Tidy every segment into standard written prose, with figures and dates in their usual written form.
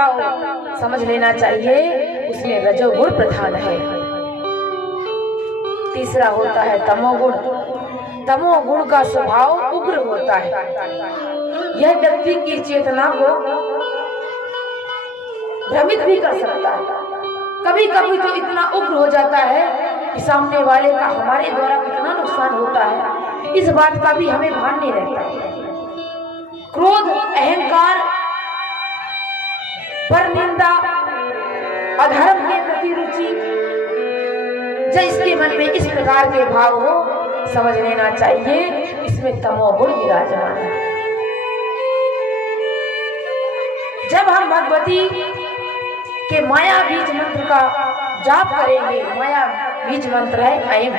करता हो, समझ लेना चाहिए उसमें रजोगुण प्रधान है। तीसरा होता है तमोगुण। तमोगुण का स्वभाव उग्र होता है। यह व्यक्ति की चेतना को भ्रमित भी कर सकता है। कभी कभी तो इतना उग्र हो जाता है कि सामने वाले का हमारे द्वारा कितना नुकसान होता है, इस बात का भी हमें भान नहीं रहता। क्रोध, अहंकार, परनिंदा, अधर्म के प्रति रुचि, जब इसके मन में इस प्रकार के भाव हो, समझ लेना चाहिए इसमें तमोगुण विराजमान है। जब हम भगवती के माया बीज मंत्र का जाप करेंगे, माया बीज मंत्र है ऐम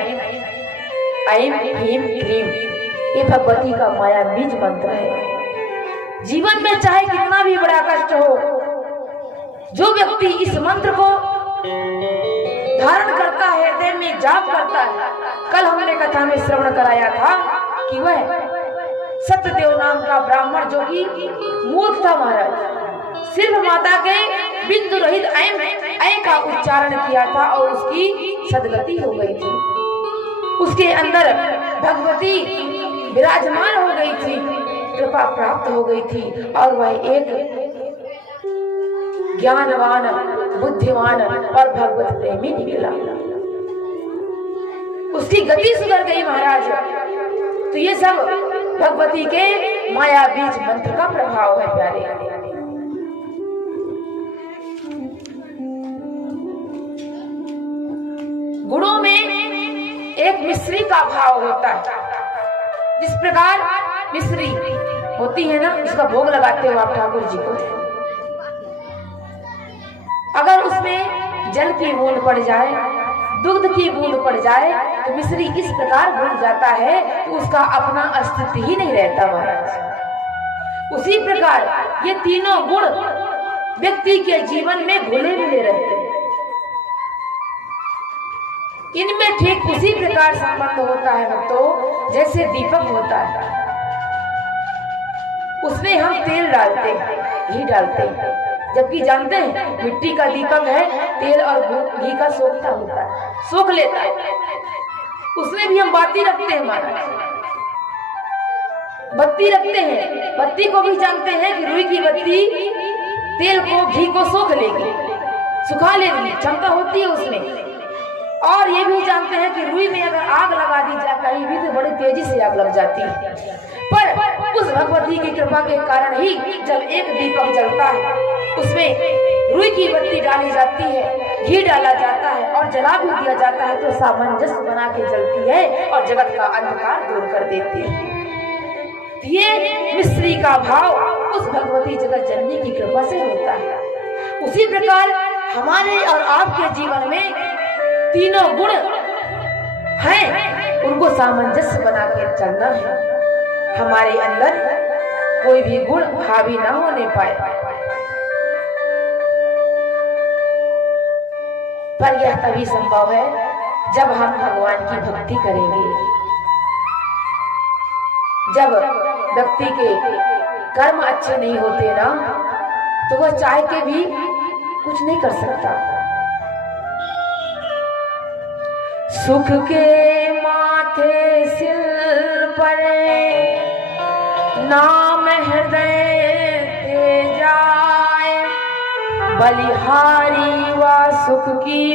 ऐम ह्रीम क्लीम, ये भगवती का माया बीज मंत्र है। जीवन में चाहे कितना भी बड़ा कष्ट हो, जो व्यक्ति इस मंत्र को धारण करता है, हृदय में जाप करता है, कल हमने कथा में श्रवण कराया था कि वह सत्यदेव नाम का ब्राह्मण जो कि मूर्ख था महाराज, सिर्फ माता के बिंदु रहित ऐ का उच्चारण किया था और उसकी सदगति हो गई थी। उसके अंदर भगवती विराजमान हो गई थी, कृपा प्राप्त हो गई थी और वह एक ज्ञानवान, बुद्धिमान और भगवत प्रेमी निकला। उसकी गति सुधर गई महाराज। तो ये सब भगवती के माया बीज मंत्र का प्रभाव है प्यारे। गुणों में एक मिश्री का भाव होता है। जिस प्रकार मिश्री होती है ना, उसका भोग लगाते हो आप ठाकुर जी को, अगर उसमें जल की बूंद पड़ जाए, दूध की बूंद पड़ जाए, तो मिश्री इस प्रकार घुल जाता है कि उसका अपना अस्तित्व ही नहीं रहता महाराज। उसी प्रकार ये तीनों गुण व्यक्ति के जीवन में घुले मिले रहते हैं। इनमें ठीक उसी प्रकार संबंध होता है भक्तों, जैसे दीपक होता है, उसमें हम तेल डालते हैं, घी डालते हैं, जबकि जानते हैं मिट्टी का दीपक है, तेल और घी का सोखता होता है, सोख लेता है। उसमें भी हम बाती रखते हैं महाराज, बत्ती रखते हैं, बत्ती को भी जानते हैं कि रुई की बत्ती तेल को, घी को सोख लेगी, सुखा लेगी, क्षमता होती है उसमें। और ये भी जानते हैं कि रुई में अगर आग लगा दी जाए कहीं भी तो बड़ी तेजी से आग लग जाती है, पर उस भगवती की कृपा के कारण ही जब एक दीपक जलता है, उसमें रुई की बत्ती डाली जाती है, घी डाला जाता है और जला भी दिया जाता है, तो सामंजस्य बना के जलती है और जगत का अंधकार दूर कर देती है। ये मिश्री का भाव उस भगवती जगत जननी की कृपा से होता है। उसी प्रकार हमारे और आपके जीवन में तीनों गुण हैं, उनको सामंजस्य बना के चलना है। हमारे अंदर कोई भी गुण हावी ना होने पाए, पर यह तभी संभव है जब हम भगवान की भक्ति करेंगे। जब व्यक्ति के कर्म अच्छे नहीं होते ना, तो वह चाह के भी कुछ नहीं कर सकता। सुख के माथे सिर पर नाम हृदय ते जाए, बलिहारी व सुख की